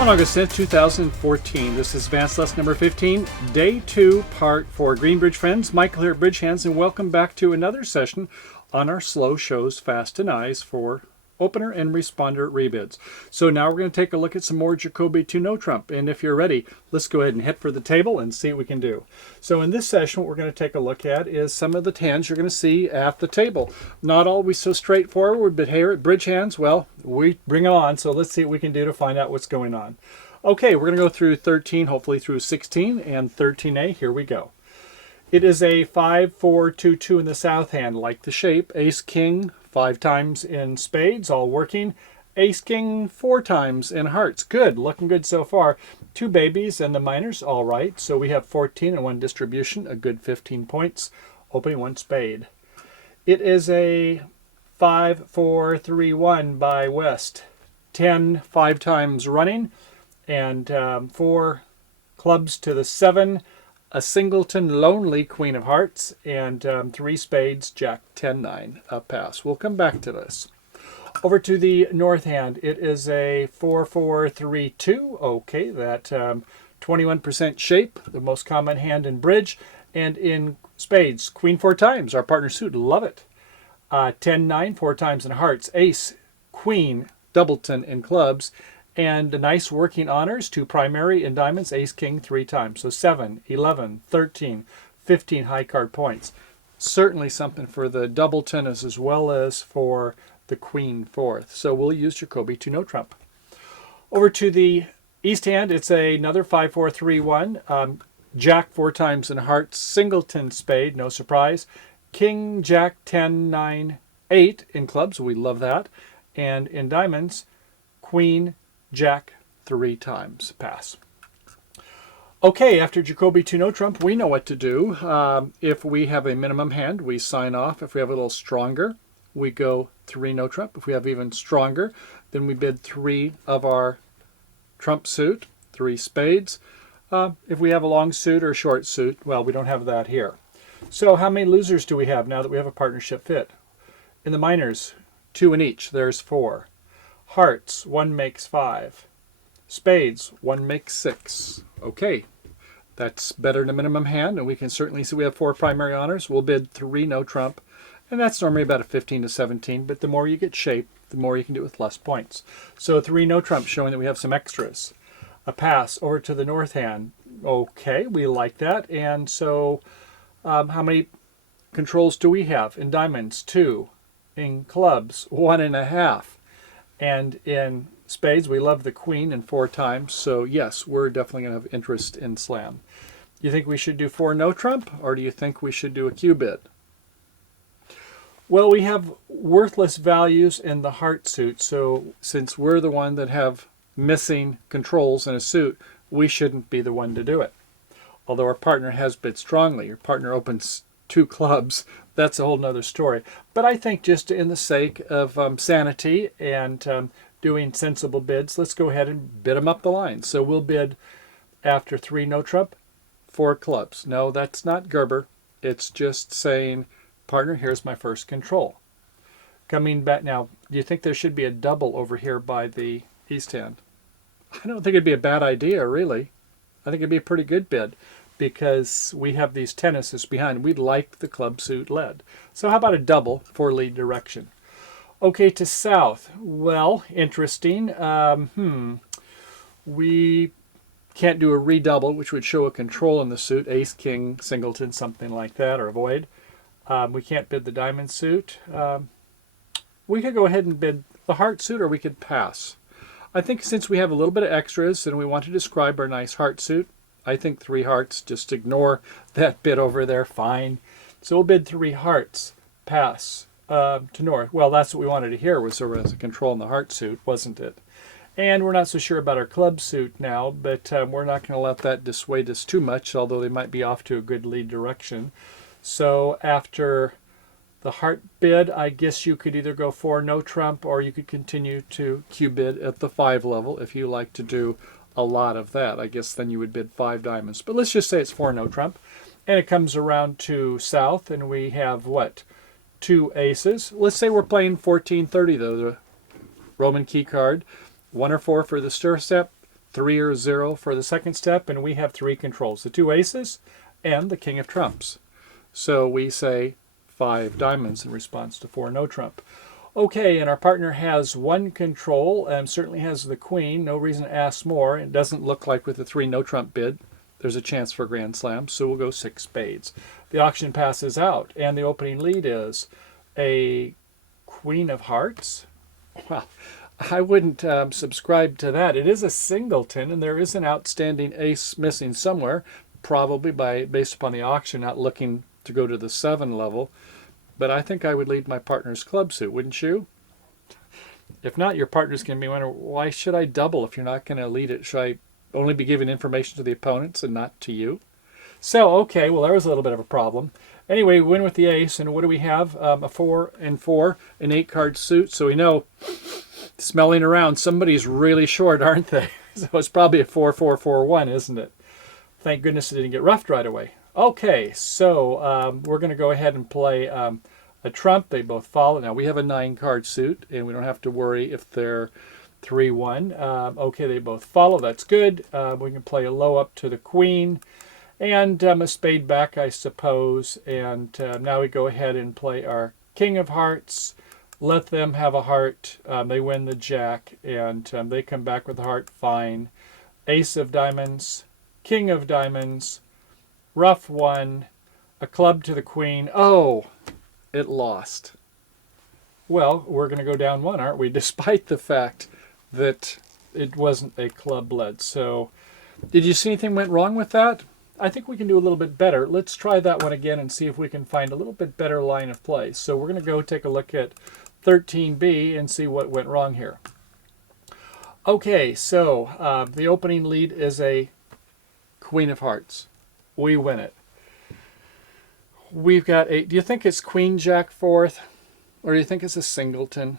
On August 10th, 2014, this is Advanced Lesson number 15, Day 2, Part 4. Greenbridge friends, Michael here at Bridge Hands, and welcome back to another session on our Slow Shows Fast and Eyes for opener and responder rebids. So now we're going to take a look at some more Jacoby to no trump, and if you're ready, let's go ahead and hit for the table and see what we can do. So in this session, what we're going to take a look at is some of the hands you're going to see at the table. Not always so straightforward, but here at Bridge Hands, well, we bring it on, so let's see what we can do to find out what's going on. Okay, we're going to go through 13, hopefully through 16, and 13A. Here we go. It is a 5-4-2-2 in the south hand, like the shape. Ace, king, 5 times in spades, all working. Ace, king, 4 times in hearts. Good, looking good so far. 2 babies and the minors, all right. So we have 14 and 1 distribution, a good 15 points. Opening 1 spade. It is a 5-4-3-1 by West. 10, 5 times running, and 4 clubs to the 7. A singleton, lonely, queen of hearts, and 3 spades, jack, 10-9, a pass. We'll come back to this. Over to the north hand, it is a 4-4-3-2. Okay, that 21% shape, the most common hand in bridge, and in spades, queen 4 times. Our partner suit, love it. 10-9, 4 times in hearts. Ace, queen, doubleton in clubs. And nice working honors to primary in diamonds, ace, king 3 times. So 7, 11, 13, 15 high card points. Certainly something for the double tennis as well as for the queen 4th. So we'll use Jacoby to no trump. Over to the east hand, it's another 5-4-3-1. Jack 4 times in hearts, singleton spade, no surprise. King, jack, 10, 9, 8 in clubs. We love that. And in diamonds, queen, jack 3 times, pass. Okay, after Jacoby to no trump, we know what to do. If we have a minimum hand, we sign off. If we have a little stronger, we go 3 no trump. If we have even stronger, then we bid 3 of our trump suit, 3 spades. If we have a long suit or a short suit, well, we don't have that here. So how many losers do we have now that we have a partnership fit? In the minors, 2 in each, there's 4. Hearts, 1 makes 5. Spades, 1 makes 6. Okay, that's better than a minimum hand, and we can certainly see we have 4 primary honors. We'll bid 3 no trump, and that's normally about a 15 to 17, but the more you get shape, the more you can do with less points. So 3 no trump, showing that we have some extras. A pass over to the north hand. Okay, we like that, and so how many controls do we have? In diamonds, 2. In clubs, 1.5. And in spades, we love the queen in 4 times. So yes, we're definitely going to have interest in slam. You think we should do 4 no trump, or do you think we should do a Q bid? Well, we have worthless values in the heart suit. So since we're the one that have missing controls in a suit, we shouldn't be the one to do it. Although our partner has bid strongly. Your partner opens 2 clubs. That's a whole nother story. But I think just in the sake of sanity and doing sensible bids, let's go ahead and bid them up the line. So we'll bid after 3 no trump, 4 clubs. No, that's not Gerber. It's just saying, partner, here's my first control. Coming back now, do you think there should be a double over here by the east hand? I don't think it'd be a bad idea, really. I think it'd be a pretty good bid, because we have these tennises behind. We'd like the club suit led. So how about a double for lead direction? Okay, to south. Well, interesting. We can't do a redouble, which would show a control in the suit. Ace, king, singleton, something like that, or avoid. We can't bid the diamond suit. We could go ahead and bid the heart suit, or we could pass. I think since we have a little bit of extras and we want to describe our nice heart suit, I think 3 hearts, just ignore that bid over there, fine. So we'll bid 3 hearts, pass to north. Well, that's what we wanted to hear, was there was a control in the heart suit, wasn't it? And we're not so sure about our club suit now, but we're not going to let that dissuade us too much, although they might be off to a good lead direction. So after the heart bid, I guess you could either go 4 no trump, or you could continue to Q bid at the 5 level if you like to do a lot of that. I guess then you would bid 5 diamonds. But let's just say it's 4 no trump. And it comes around to south, and we have, what, 2 aces. Let's say we're playing 1430, though, the Roman key card. 1 or 4 for the stir step, 3 or 0 for the second step, and we have 3 controls, the 2 aces and the king of trumps. So we say 5 diamonds in response to 4 no trump. Okay, and our partner has 1 control and certainly has the queen. No reason to ask more. It doesn't look like with the 3 no trump bid there's a chance for a grand slam, so we'll go 6 spades. The auction passes out, and the opening lead is a queen of hearts. Well, I wouldn't subscribe to that. It is a singleton, and there is an outstanding ace missing somewhere, probably based upon the auction, not looking to go to the 7 level. But I think I would lead my partner's club suit, wouldn't you? If not, your partner's going to be wondering, why should I double if you're not going to lead it? Should I only be giving information to the opponents and not to you? So, okay, well, there was a little bit of a problem. Anyway, we win with the ace, and what do we have? A 4 and 4, an 8-card suit. So we know, smelling around, somebody's really short, aren't they? So it's probably a 4-4-4-1, isn't it? Thank goodness it didn't get roughed right away. Okay, so we're going to go ahead and play a trump. They both follow. Now, we have a 9-card suit, and we don't have to worry if they're 3-1. Okay, they both follow. That's good. We can play a low up to the queen and a spade back, I suppose. And now we go ahead and play our king of hearts. Let them have a heart. They win the jack, and they come back with a heart. Fine. Ace of diamonds, king of diamonds, rough 1, a club to the queen. Oh, it lost. Well, we're going to go down 1, aren't we? Despite the fact that it wasn't a club lead. So, did you see anything went wrong with that? I think we can do a little bit better. Let's try that one again and see if we can find a little bit better line of play. So we're going to go take a look at 13B and see what went wrong here. Okay, so the opening lead is a queen of hearts. We win it. We've got do you think it's queen jack 4th, or do you think it's a singleton?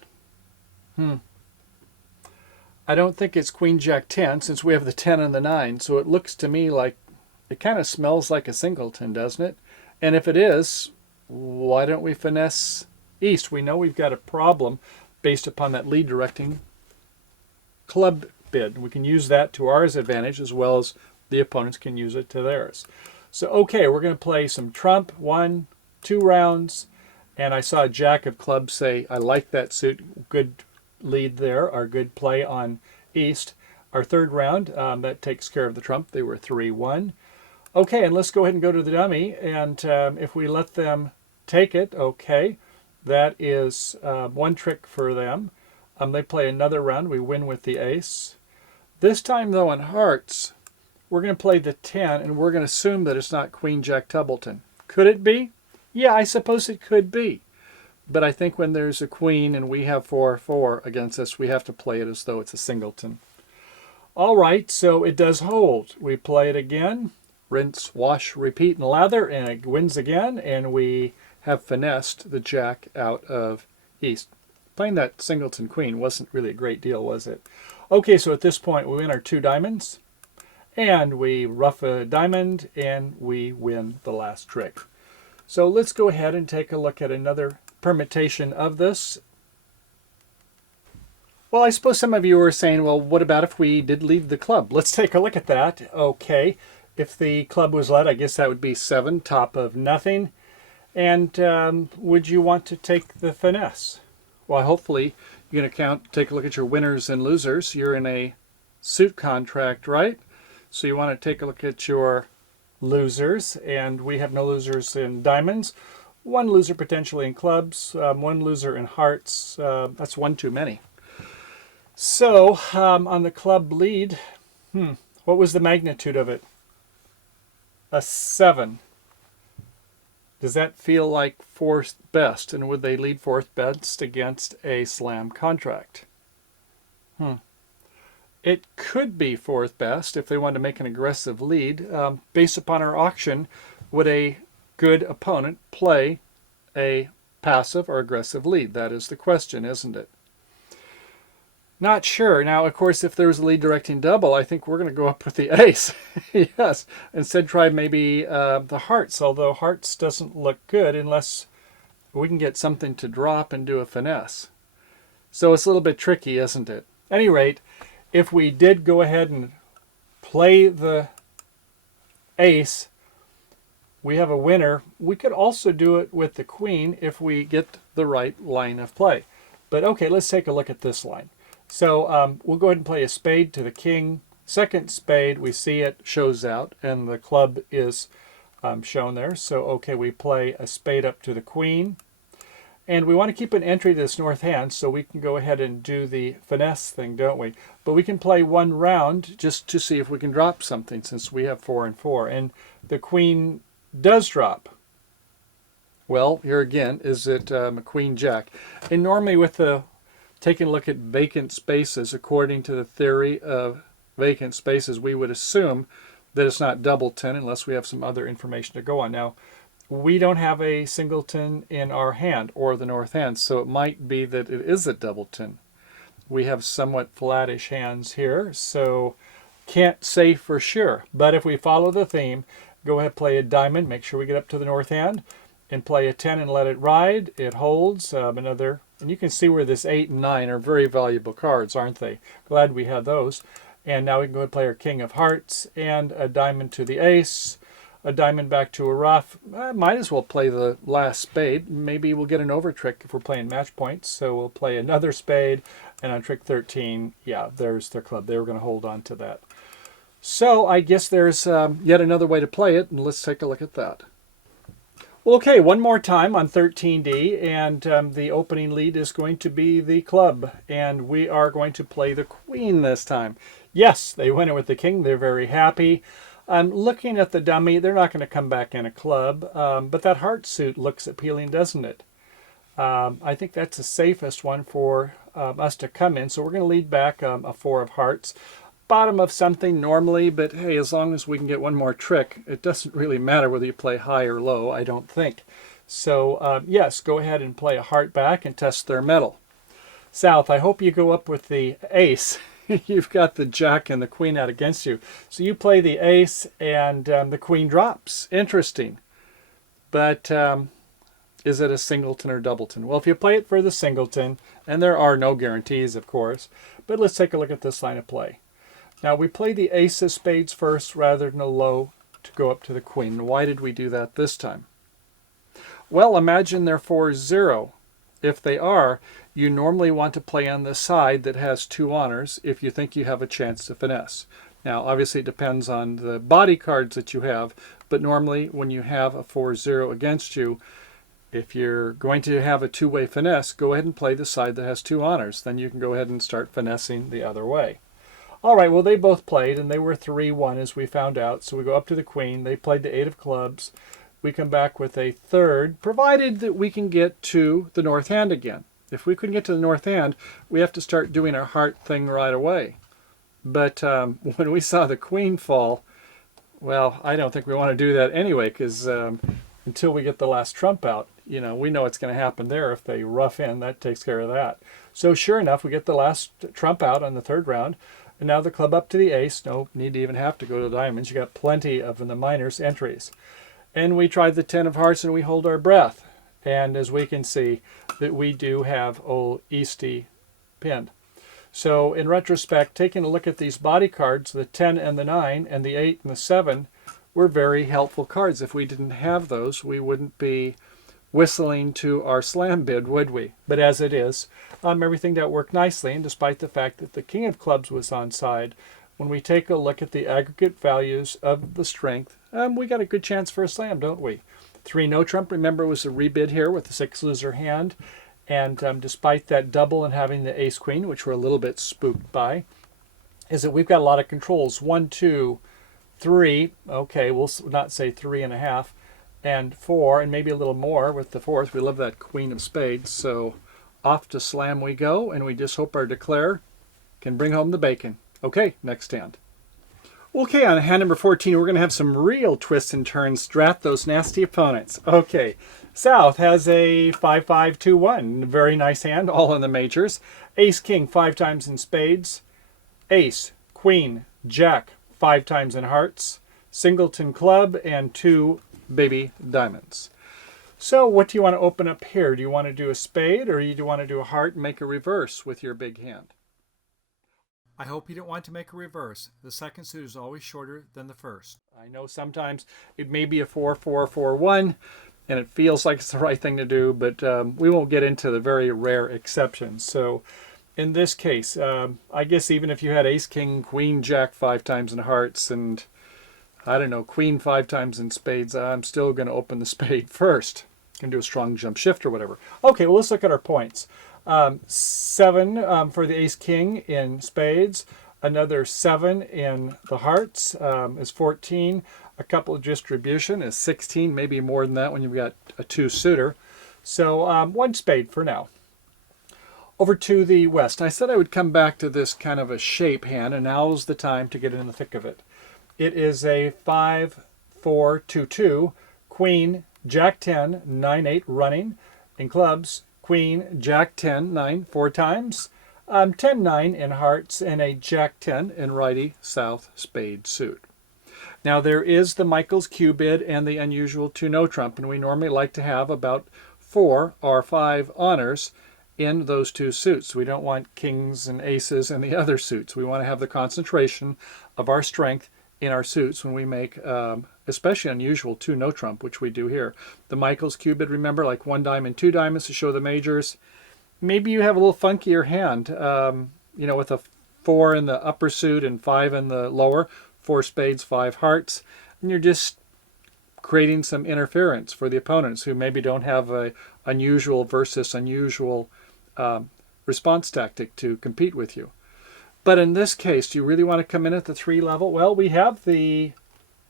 I don't think it's queen jack 10, since we have the 10 and the 9, so it looks to me like it kind of smells like a singleton, doesn't it? And if it is, why don't we finesse east? We know we've got a problem based upon that lead directing club bid. We can use that to our advantage, as well as the opponents can use it to theirs. So, okay, we're going to play some trump, 1, 2 rounds, and I saw a jack of clubs say, I like that suit. Good lead there, our good play on east. Our third round, that takes care of the trump. They were 3-1. Okay, and let's go ahead and go to the dummy, and if we let them take it, okay, that is one trick for them. They play another round. We win with the ace. This time, though, in hearts, we're going to play the 10, and we're going to assume that it's not queen jack doubleton. Could it be? Yeah, I suppose it could be. But I think when there's a queen and we have 4-4 against us, we have to play it as though it's a singleton. All right, so it does hold. We play it again. Rinse, wash, repeat, and lather, and it wins again, and we have finessed the jack out of east. Playing that singleton queen wasn't really a great deal, was it? Okay, so at this point we win our 2 diamonds, and we rough a diamond, and we win the last trick. So let's go ahead and take a look at another permutation of this. Well, I suppose some of you are saying, well, what about if we did lead the club? Let's take a look at that. Okay, if the club was led, I guess that would be 7, top of nothing. And would you want to take the finesse? Well, hopefully you're going to take a look at your winners and losers. You're in a suit contract, right? So you want to take a look at your losers, and we have no losers in diamonds. 1 loser potentially in clubs, 1 loser in hearts. That's 1 too many. So on the club lead, what was the magnitude of it? A 7. Does that feel like 4th best? And would they lead 4th best against a slam contract? It could be 4th best if they wanted to make an aggressive lead. Based upon our auction, would a good opponent play a passive or aggressive lead? That is the question, isn't it? Not sure. Now, of course, if there was a lead directing double, I think we're going to go up with the ace. Yes. Instead, try maybe the hearts, although hearts doesn't look good unless we can get something to drop and do a finesse. So it's a little bit tricky, isn't it? At any rate, if we did go ahead and play the ace, we have a winner. We could also do it with the queen if we get the right line of play. But okay, let's take a look at this line. So we'll go ahead and play a spade to the king. Second spade, we see it shows out, and the club is shown there. So okay, we play a spade up to the queen. And we want to keep an entry to this north hand, so we can go ahead and do the finesse thing, don't we? But we can play one round just to see if we can drop something, since we have 4 and 4. And the queen does drop. Well, here again, is it a queen jack? And normally with the taking a look at vacant spaces, according to the theory of vacant spaces, we would assume that it's not doubleton unless we have some other information to go on. Now, we don't have a singleton in our hand or the north hand, so it might be that it is a doubleton. We have somewhat flattish hands here, so can't say for sure. But if we follow the theme, go ahead, play a diamond, make sure we get up to the north hand, and play a 10 and let it ride. It holds another, and you can see where this 8 and 9 are very valuable cards, aren't they? Glad we had those. And now we can go ahead and play our king of hearts and a diamond to the ace, a diamond back to a rough. I might as well play the last spade. Maybe we'll get an over trick if we're playing match points. So we'll play another spade, and on trick 13, yeah, there's their club. They were going to hold on to that. So I guess there's yet another way to play it, and let's take a look at that. Well, okay, one more time on 13D, and the opening lead is going to be the club, and we are going to play the queen this time. Yes, they went in with the king. They're very happy. Looking at the dummy, they're not going to come back in a club, but that heart suit looks appealing, doesn't it? I think that's the safest one for us to come in, so we're going to lead back a 4 of hearts. Bottom of something normally, but hey, as long as we can get one more trick, it doesn't really matter whether you play high or low, I don't think. So yes, go ahead and play a heart back and test their mettle. South, I hope you go up with the ace. You've got the jack and the queen out against you. So you play the ace and the queen drops. Interesting. But is it a singleton or doubleton? Well, if you play it for the singleton, and there are no guarantees, of course, but let's take a look at this line of play. Now, we play the ace of spades first rather than a low to go up to the queen. Why did we do that this time? Well, imagine they're 4-0. If they are, you normally want to play on the side that has 2 honors if you think you have a chance to finesse. Now, obviously, it depends on the body cards that you have, but normally when you have a 4-0 against you, if you're going to have a two-way finesse, go ahead and play the side that has 2 honors. Then you can go ahead and start finessing the other way. All right, well, they both played, and they were 3-1 as we found out. So we go up to the queen. They played the 8 of clubs. We come back with a third, provided that we can get to the north hand again. If we couldn't get to the north hand, we have to start doing our heart thing right away. But when we saw the queen fall, well, I don't think we want to do that anyway, because until we get the last trump out, we know what's going to happen there. If they rough in, that takes care of that. So sure enough, we get the last trump out on the third round. And now the club up to the ace. No need to even have to go to the diamonds. You got plenty of in the minors entries. And we tried the 10 of hearts and we hold our breath. And as we can see, that we do have old Easty pinned. So in retrospect, taking a look at these body cards, the 10 and the 9 and the 8 and the 7 were very helpful cards. If we didn't have those, we wouldn't be whistling to our slam bid, would we? But as it is, everything that worked nicely, and despite the fact that the king of clubs was on side, when we take a look at the aggregate values of the strength, we got a good chance for a slam, don't we? 3 no trump, remember, was a rebid here with the 6 loser hand, and despite that double and having the ace queen, which we're a little bit spooked by, is that we've got a lot of controls. 1, 2, 3, okay, we'll not say 3.5, and 4, and maybe a little more with the 4th. We love that queen of spades, so off to slam we go, and we just hope our declare can bring home the bacon. Okay, next hand. Okay, on hand number 14, we're going to have some real twists and turns. Drat those nasty opponents. Okay, South has a 5-5-2-1. Very nice hand, all in the majors. Ace, king, 5 times in spades. Ace, queen, jack, 5 times in hearts. Singleton club, and 2 baby diamonds. So what do you want to open up here? Do you want to do a spade, or do you want to do a heart and make a reverse with your big hand? I hope you didn't want to make a reverse. The second suit is always shorter than the first. I know sometimes it may be a 4-4-4-1, and it feels like it's the right thing to do, but we won't get into the very rare exceptions. So in this case, I guess even if you had ace, king, queen, jack 5 times in hearts, and I don't know, queen 5 times in spades, I'm still going to open the spade first. Can do a strong jump shift or whatever. Okay, well, let's look at our points. 7 for the ace, king in spades. Another 7 in the hearts is 14. A couple of distribution is 16, maybe more than that when you've got a 2-suitor. So 1 spade for now. Over to the west. I said I would come back to this kind of a shape hand, and now's the time to get in the thick of it. It is a 5-4-2-2, queen, jack 10, 9-8 running. In clubs, queen, jack 10, 9 4 times. 10-9 in hearts, and a jack 10 in righty south spade suit. Now there is the Michaels Q bid and the unusual 2-no trump, and we normally like to have about 4 or 5 honors in those 2 suits. We don't want kings and aces in the other suits. We want to have the concentration of our strength in our suits when we make especially unusual 2-no trump, which we do here. The Michaels Q bid, remember, like 1 diamond, 2 diamonds to show the majors. Maybe you have a little funkier hand, you know, with a 4 in the upper suit and 5 in the lower, 4 spades, 5 hearts, and you're just creating some interference for the opponents who maybe don't have a unusual versus unusual response tactic to compete with you. But in this case, do you really want to come in at the 3 level? Well, we have the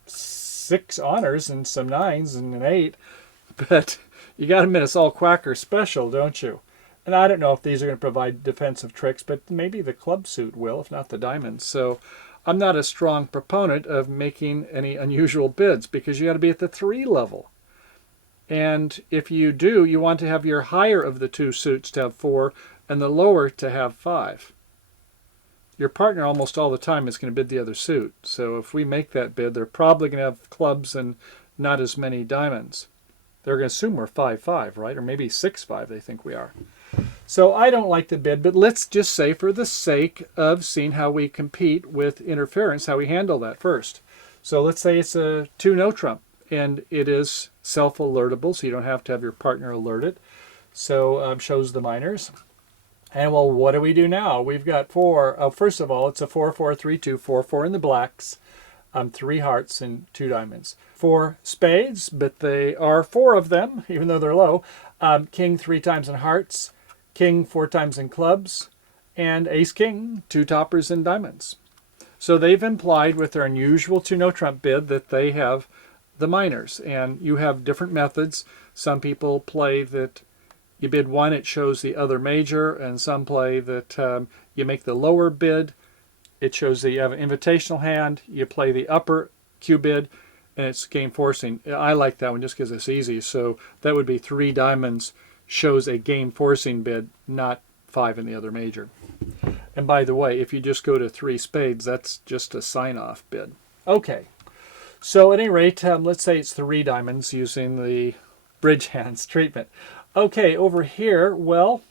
6 honors and some 9s and an 8, but you got to admit it's all Quacker special, don't you? And I don't know if these are going to provide defensive tricks, but maybe the club suit will, if not the diamonds. So I'm not a strong proponent of making any unusual bids because you got to be at the 3 level. And if you do, you want to have your higher of the 2 suits to have 4 and the lower to have 5. Your partner almost all the time is going to bid the other suit. So if we make that bid, they're probably going to have clubs and not as many diamonds. They're going to assume we're 5-5, right? Or maybe 6-5 they think we are. So I don't like the bid, but let's just say for the sake of seeing how we compete with interference, how we handle that first. So let's say it's a 2-no trump, and it is self-alertable, so you don't have to have your partner alerted. So shows the minors. And well, what do we do now? We've got 4. First of all, it's a 4-4-3-2, 4-4 in the blacks, 3 hearts and 2 diamonds. 4 spades, but they are 4 of them, even though they're low. King 3 times in hearts, king 4 times in clubs, and ace king, 2 toppers in diamonds. So they've implied with their unusual 2-no trump bid that they have the minors. And you have different methods. Some people play that you bid 1, it shows the other major, and some play that you make the lower bid, it shows that you have an invitational hand, you play the upper Q bid, and it's game forcing. I like that one just because it's easy. So that would be 3 diamonds shows a game forcing bid, not 5 in the other major. And by the way, if you just go to 3 spades, that's just a sign-off bid. Okay, so at any rate, let's say it's 3 diamonds using the bridge hands treatment. Okay, over here, well,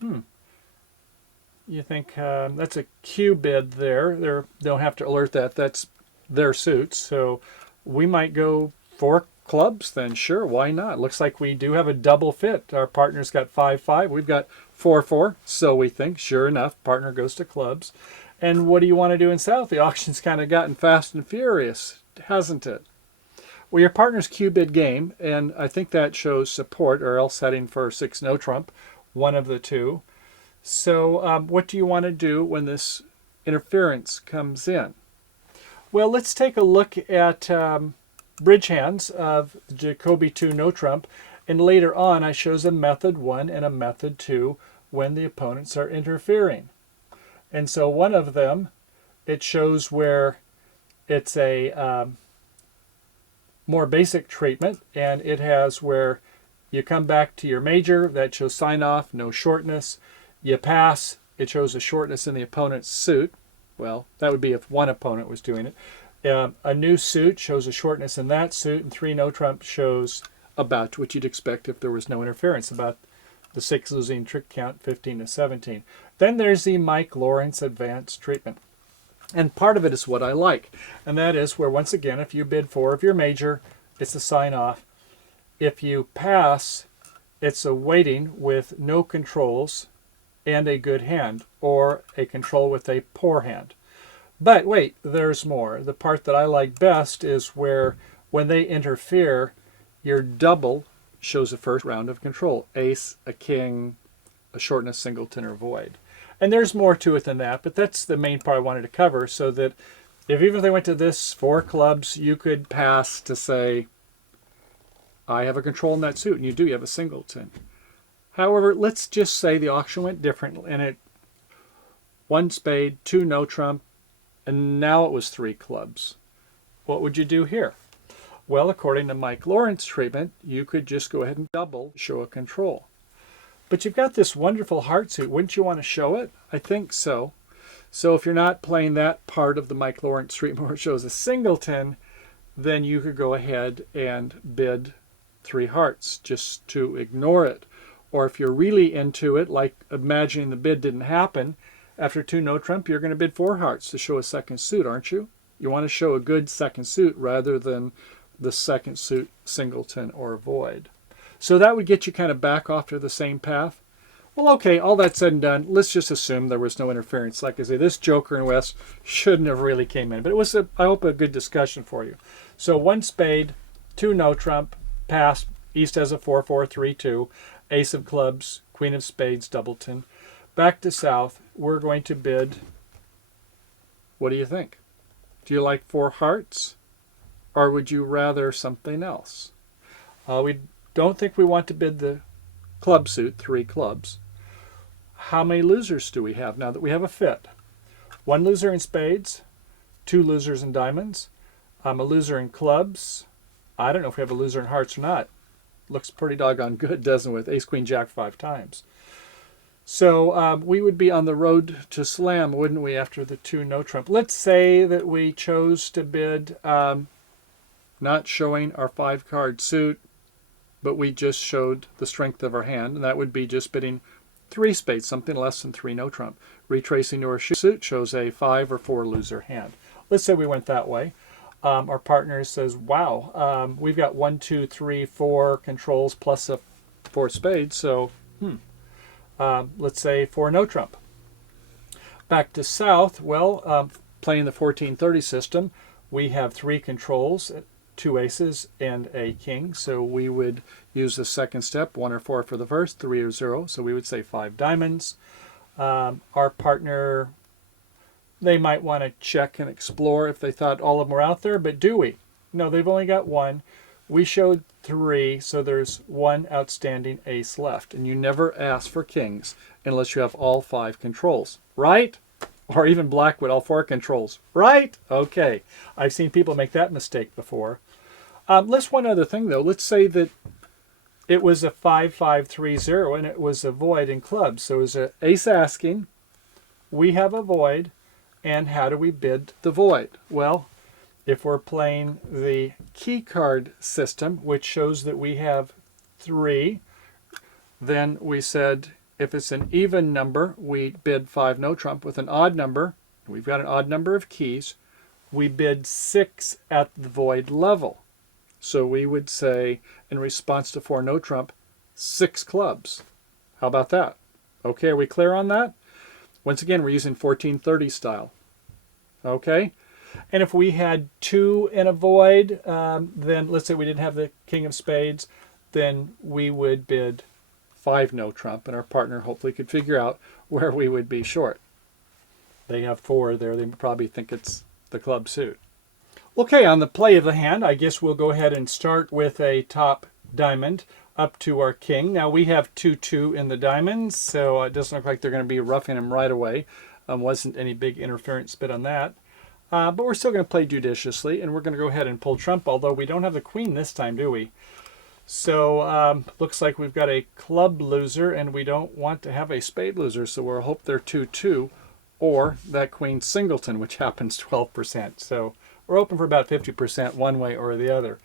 you think that's a Q bid there. They don't have to alert that. That's their suits. So we might go 4 clubs then. Sure, why not? Looks like we do have a double fit. Our partner's got 5-5. We've got 4-4. So we think, sure enough, partner goes to clubs. And what do you want to do in South? The auction's kind of gotten fast and furious, hasn't it? Well, your partner's Q bid game, and I think that shows support, or else heading for 6-no trump, one of the 2. So what do you want to do when this interference comes in? Well, let's take a look at bridge hands of Jacoby 2-no trump, and later on I shows a method 1 and a method 2 when the opponents are interfering. And so one of them, it shows where it's a more basic treatment, and it has where you come back to your major, that shows sign off, no shortness. You pass, it shows a shortness in the opponent's suit. Well, that would be if one opponent was doing it. A new suit shows a shortness in that suit, and 3-no trump shows about what you'd expect if there was no interference, about The 6 losing trick count 15 to 17. Then there's the Mike Lawrence advanced treatment. And part of it is what I like. And that is where, once again, if you bid 4 of your major, it's a sign off. If you pass, it's a waiting with no controls and a good hand, or a control with a poor hand. But wait, there's more. The part that I like best is where, when they interfere, your double shows the first round of control. Ace, a king, a short, and a singleton, or void. And there's more to it than that, but that's the main part I wanted to cover, so that even if they went to this 4 clubs, you could pass to say, I have a control in that suit, and you have a singleton. However, let's just say the auction went different, and it 1 spade, 2 no trump, and now it was 3 clubs. What would you do here? Well, according to Mike Lawrence treatment, you could just go ahead and double, show a control. But you've got this wonderful heart suit. Wouldn't you want to show it? I think so. So if you're not playing that part of the Mike Lawrence treatment where it shows a singleton, then you could go ahead and bid 3 hearts just to ignore it. Or if you're really into it, like imagining the bid didn't happen, after 2 no trump, you're going to bid 4 hearts to show a second suit, aren't you? You want to show a good second suit rather than the second suit, singleton, or void. So that would get you kind of back off to the same path. Well, okay, all that said and done, let's just assume there was no interference. Like I say, this Joker in West shouldn't have really came in. But it was, I hope, a good discussion for you. So 1 spade, 2 no trump, pass. East has a 4-4-3-2. Ace of clubs, queen of spades, doubleton. Back to South, we're going to bid, what do you think? Do you like 4 hearts? Or would you rather something else? We don't think we want to bid the club suit, 3 clubs. How many losers do we have now that we have a fit? 1 loser in spades, 2 losers in diamonds, a loser in clubs. I don't know if we have a loser in hearts or not. Looks pretty doggone good, doesn't it, with ace, queen, jack 5 times. So we would be on the road to slam, wouldn't we, after the 2 no trump? Let's say that we chose to bid not showing our 5-card suit, but we just showed the strength of our hand, and that would be just bidding 3 spades, something less than 3 no trump. Retracing your suit shows a 5 or 4 loser hand. Let's say we went that way. Our partner says, wow, we've got 1, 2, 3, 4 controls plus a 4 spades, so let's say 4 no trump. Back to South, well, playing the 1430 system, we have 3 controls, 2 aces and a king, so we would use the second step, 1 or 4 for the first, 3 or 0, so we would say 5 diamonds. Our partner, they might want to check and explore if they thought all of them were out there, but do we? No, they've only got 1. We showed 3, so there's 1 outstanding ace left. And you never ask for kings unless you have all 5 controls, right? Or even black with all 4 controls, right? Okay, I've seen people make that mistake before. Let's one other thing, though. Let's say that it was a 5-5-3-0 and it was a void in clubs. So it was an ace asking, we have a void, and how do we bid the void? Well, if we're playing the key card system, which shows that we have 3, then we said if it's an even number, we bid 5 no trump. With an odd number, we've got an odd number of keys, we bid 6 at the void level. So we would say, in response to 4 no trump, 6 clubs. How about that? Okay, are we clear on that? Once again, we're using 1430 style. Okay? And if we had 2 in a void, then let's say we didn't have the king of spades, then we would bid 5 no trump, and our partner hopefully could figure out where we would be short. They have 4 there. They probably think it's the club suit. Okay, on the play of the hand, I guess we'll go ahead and start with a top diamond up to our king. Now we have 2-2 in the diamonds, so it doesn't look like they're going to be roughing him right away. Wasn't any big interference bid on that. But we're still going to play judiciously, and we're going to go ahead and pull trump, although we don't have the queen this time, do we? So looks like we've got a club loser, and we don't want to have a spade loser, so we'll hope they're 2-2, or that queen singleton, which happens 12%. So we're open for about 50% one way or the other.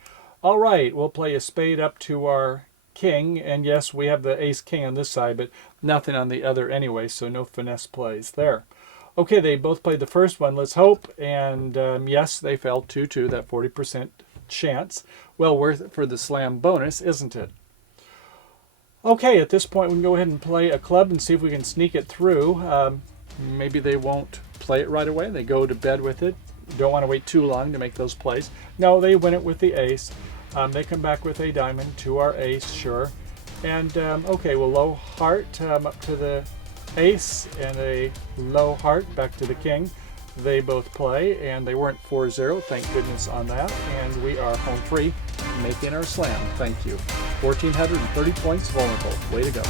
All right, we'll play a spade up to our king, and yes, we have the ace king on this side, but nothing on the other anyway, so no finesse plays there. Okay, they both played the first one, let's hope, and yes, they fell 2-2, that 40% chance. Well worth it for the slam bonus, isn't it? Okay, at this point we can go ahead and play a club and see if we can sneak it through. Maybe they won't play it right away. They go to bed with it. Don't want to wait too long to make those plays. No, they win it with the ace. They come back with a diamond to our ace, sure. And okay, well, low heart up to the ace and a low heart back to the king. They both play, and they weren't 4-0, thank goodness on that. And we are home free, making our slam. Thank you. 1,430 points vulnerable. Way to go.